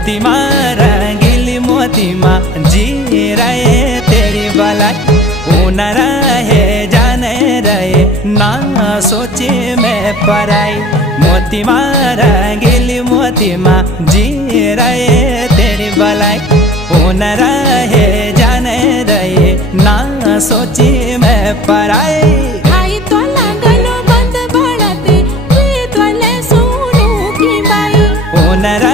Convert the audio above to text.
मोती माँ रंगीली मोती माँ जी रहे तेरी भलाई। न रहे जाने रहे ना सोचे मैं पराई। मोती माँ रंगीली मोती माँ जी रहे तेरी भलाई। न रहे जाने रहे ना सोचे मैं पराई। न